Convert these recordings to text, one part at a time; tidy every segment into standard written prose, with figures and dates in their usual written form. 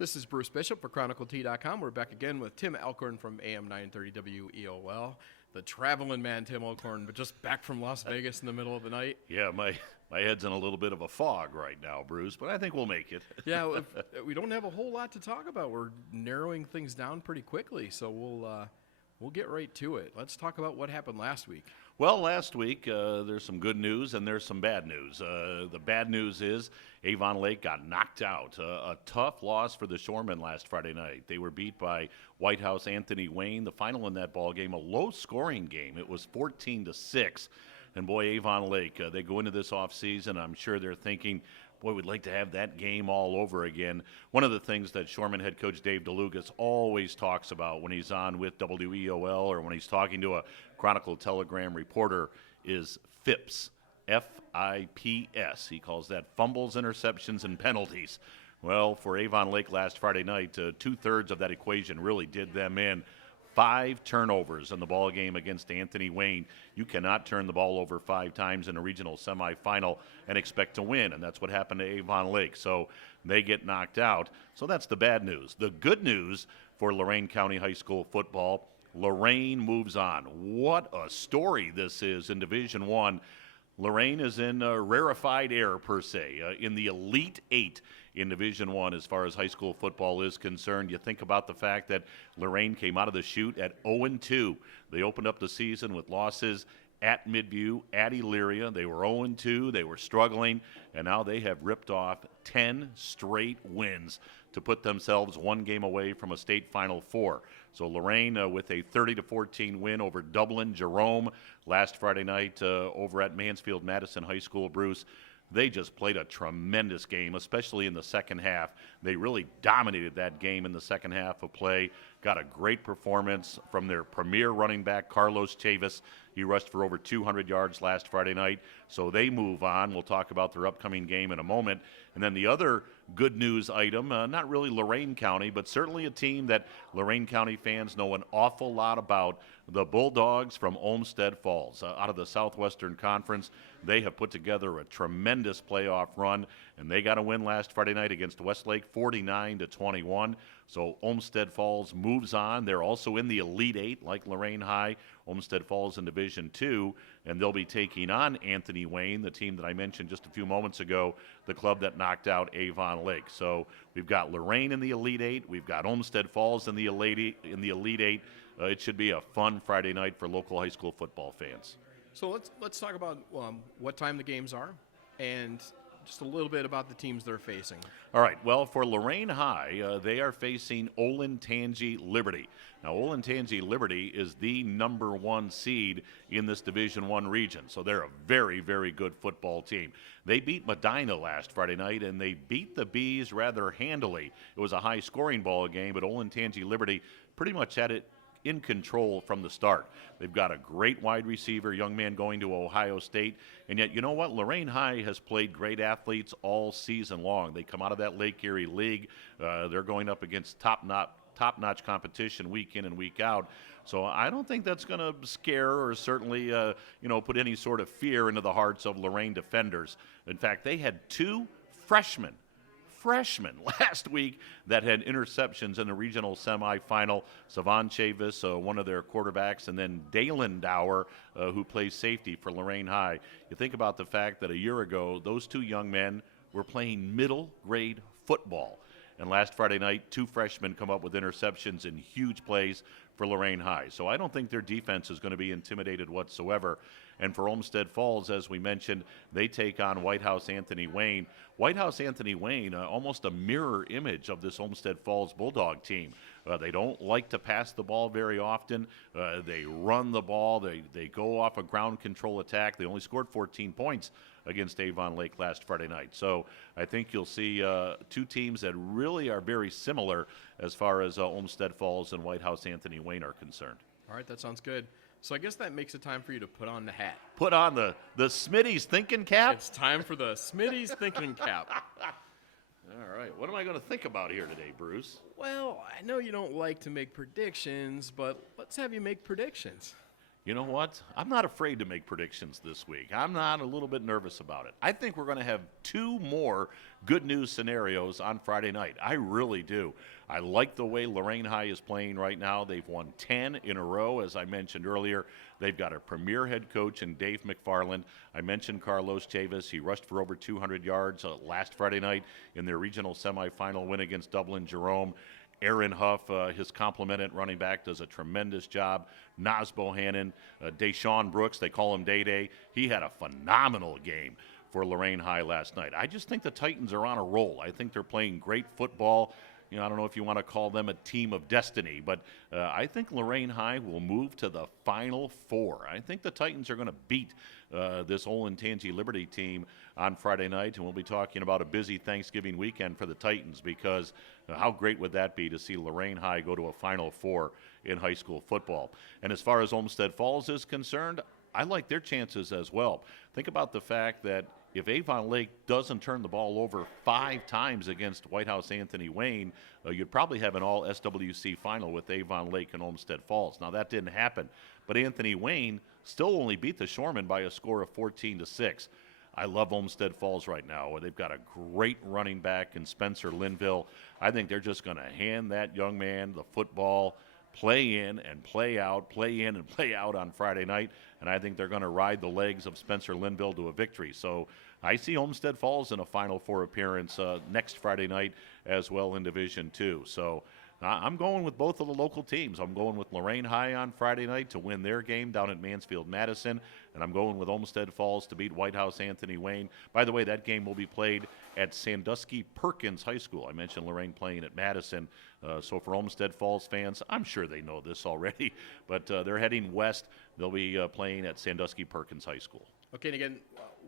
This is Bruce Bishop for ChronicleT.com. We're back again with Tim Alcorn from AM 930 WEOL. The traveling man, Tim Alcorn, but just back from Las Vegas in the middle of the night. Yeah, my head's in a little bit of a fog right now, Bruce, but I think we'll make it. Yeah, we don't have a whole lot to talk about. We're narrowing things down pretty quickly, so we'll get right to it. Let's talk about what happened last week. Well, last week, there's some good news and there's some bad news. The bad news is Avon Lake got knocked out. A tough loss for the Shoremen last Friday night. They were beat by White House Anthony Wayne. The final in that ball game, a low-scoring game. It was 14-6. And boy, Avon Lake, they go into this offseason. I'm sure they're thinking, boy, we'd like to have that game all over again. One of the things that Shoreman head coach Dave DeLugas always talks about when he's on with WEOL or when he's talking to a Chronicle Telegram reporter is FIPS, F-I-P-S. He calls that fumbles, interceptions, and penalties. Well, for Avon Lake last Friday night, two-thirds of that equation really did them in. 5 turnovers in the ball game against Anthony Wayne. You cannot turn the ball over 5 times in a regional semifinal and expect to win, and that's what happened to Avon Lake. So they get knocked out. So that's the bad news. The good news for Lorain County High School football, Lorain moves on. What a story this is in Division I. Lorain is in rarefied air, per se, in the Elite Eight in Division I as far as high school football is concerned. You think about the fact that Lorain came out of the chute at 0-2. They opened up the season with losses at Midview, at Elyria. They were 0-2. They were struggling, and now they have ripped off 10 straight wins to put themselves one game away from a state Final Four. So Lorain with a 30-14 win over Dublin Jerome last Friday night over at Mansfield Madison High School. Bruce, they just played a tremendous game, especially in the second half. They really dominated that game in the second half of play. Got a great performance from their premier running back, Carlos Chavis. He rushed for over 200 yards last Friday night. So they move on. We'll talk about their upcoming game in a moment. And then the other good news item, not really Lorain County, but certainly a team that Lorain County fans know an awful lot about, the Bulldogs from Olmsted Falls. Out of the Southwestern Conference, they have put together a tremendous playoff run, and they got a win last Friday night against Westlake, 49-21. So Olmsted Falls moves on. They're also in the Elite Eight, like Lorain High. Olmsted Falls in Division II, and they'll be taking on Anthony Wayne, the team that I mentioned just a few moments ago, the club that knocked out Avon Lake. So we've got Lorain in the Elite Eight. We've got Olmsted Falls in the Elite Eight. It should be a fun Friday night for local high school football fans. So let's talk about what time the games are and just a little bit about the teams they're facing. All right, well, for Lorain High, they are facing Olentangy Liberty. Now, Olentangy Liberty is the number 1 seed in this Division I region, so they're a very, very good football team. They beat Medina last Friday night, and they beat the Bees rather handily. It was a high-scoring ball game, but Olentangy Liberty pretty much had it in control from the start. They've got a great wide receiver, young man going to Ohio State, and yet, you know what? Lorain High has played great athletes all season long. They come out of that Lake Erie League. They're going up against top-notch competition week in and week out. So I don't think that's going to scare or certainly, put any sort of fear into the hearts of Lorain defenders. In fact, they had 2 freshmen last week that had interceptions in the regional semifinal. Savon Chavis, one of their quarterbacks, and then Dalen Dower, who plays safety for Lorain High. You think about the fact that a year ago, those 2 young men were playing middle grade football. And last Friday night, 2 freshmen come up with interceptions in huge plays for Lorain High. So I don't think their defense is going to be intimidated whatsoever. And for Olmsted Falls, as we mentioned, they take on White House Anthony Wayne. White House Anthony Wayne, almost a mirror image of this Olmsted Falls Bulldog team. They don't like to pass the ball very often. They run the ball. They go off a ground control attack. They only scored 14 points against Avon Lake last Friday night. So I think you'll see 2 teams that really are very similar as far as Olmsted Falls and White House Anthony Wayne are concerned. All right, that sounds good. So I guess that makes it time for you to put on the hat. Put on the Smitty's thinking cap? It's time for the Smitty's thinking cap. All right, what am I going to think about here today, Bruce? Well, I know you don't like to make predictions, but let's have you make predictions. You know what? I'm not afraid to make predictions this week. I'm not a little bit nervous about it. I think we're going to have 2 more good news scenarios on Friday night. I really do. I like the way Lorain High is playing right now. They've won 10 in a row, as I mentioned earlier. They've got a premier head coach in Dave McFarland. I mentioned Carlos Chavis. He rushed for over 200 yards last Friday night in their regional semifinal win against Dublin Jerome. Aaron Huff, his complement at running back, does a tremendous job. Nas Bohannon, Deshaun Brooks, they call him Day-Day. He had a phenomenal game for Lorain High last night. I just think the Titans are on a roll. I think they're playing great football. You know, I don't know if you want to call them a team of destiny, but I think Lorain High will move to the Final Four. I think the Titans are going to beat this Olentangy Liberty team on Friday night, and we'll be talking about a busy Thanksgiving weekend for the Titans because how great would that be to see Lorain High go to a Final Four in high school football. And as far as Olmsted Falls is concerned, I like their chances as well. Think about the fact that if Avon Lake doesn't turn the ball over 5 times against White House Anthony Wayne, you'd probably have an all SWC final with Avon Lake and Olmsted Falls. Now that didn't happen, but Anthony Wayne still only beat the Shoremen by a score of 14-6. I love Olmsted Falls right now. They've got a great running back in Spencer Linville. I think they're just going to hand that young man the football, play in and play out, play in and play out on Friday night, and I think they're going to ride the legs of Spencer Linville to a victory. So I see Olmsted Falls in a Final Four appearance next Friday night as well in Division II. So I'm going with both of the local teams. I'm going with Lorain High on Friday night to win their game down at Mansfield-Madison, and I'm going with Olmsted Falls to beat White House Anthony Wayne. By the way, that game will be played at Sandusky Perkins High School. I mentioned Lorain playing at Madison, so for Olmsted Falls fans, I'm sure they know this already, but they're heading west. They'll be playing at Sandusky Perkins High School. Okay, and again,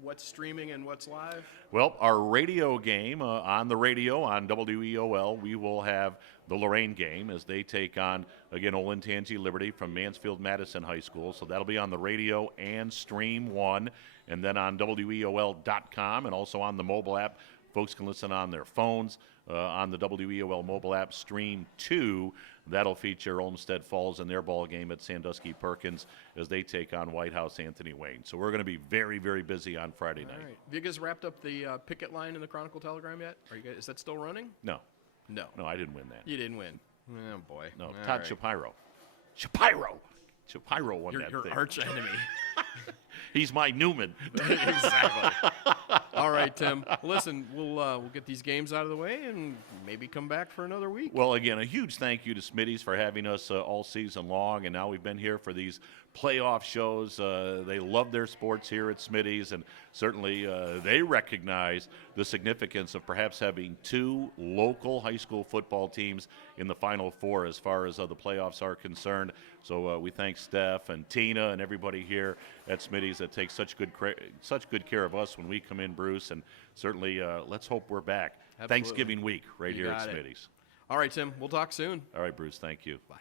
what's streaming and what's live? Well, our radio game on the radio on WEOL, we will have the Lorain game as they take on, again, Olentangy Liberty from Mansfield-Madison High School. So that'll be on the radio and Stream 1, and then on WEOL.com and also on the mobile app. Folks can listen on their phones on the WEOL mobile app. Stream 2, that'll feature Olmsted Falls in their ball game at Sandusky Perkins as they take on White House Anthony Wayne. So we're going to be very, very busy on Friday night. All right. Have you guys wrapped up the picket line in the Chronicle Telegram yet? Is that still running? No. No. No, I didn't win that. You didn't win. Oh, boy. No, All Todd right. Shapiro. Shapiro won that Your thing. arch enemy. He's my Newman. Exactly. All right, Tim. Listen, we'll get these games out of the way and maybe come back for another week. Well, again, a huge thank you to Smitty's for having us all season long, and now we've been here for these playoff shows. They love their sports here at Smitty's, and certainly they recognize the significance of perhaps having 2 local high school football teams in the Final Four as far as the playoffs are concerned. So we thank Steph and Tina and everybody here at Smitty's that takes such good care of us when we come in, Bruce, and certainly let's hope we're back Absolutely. Thanksgiving week right You here at got it. Smitty's. All right, Tim. We'll talk soon. All right, Bruce, thank you. Bye.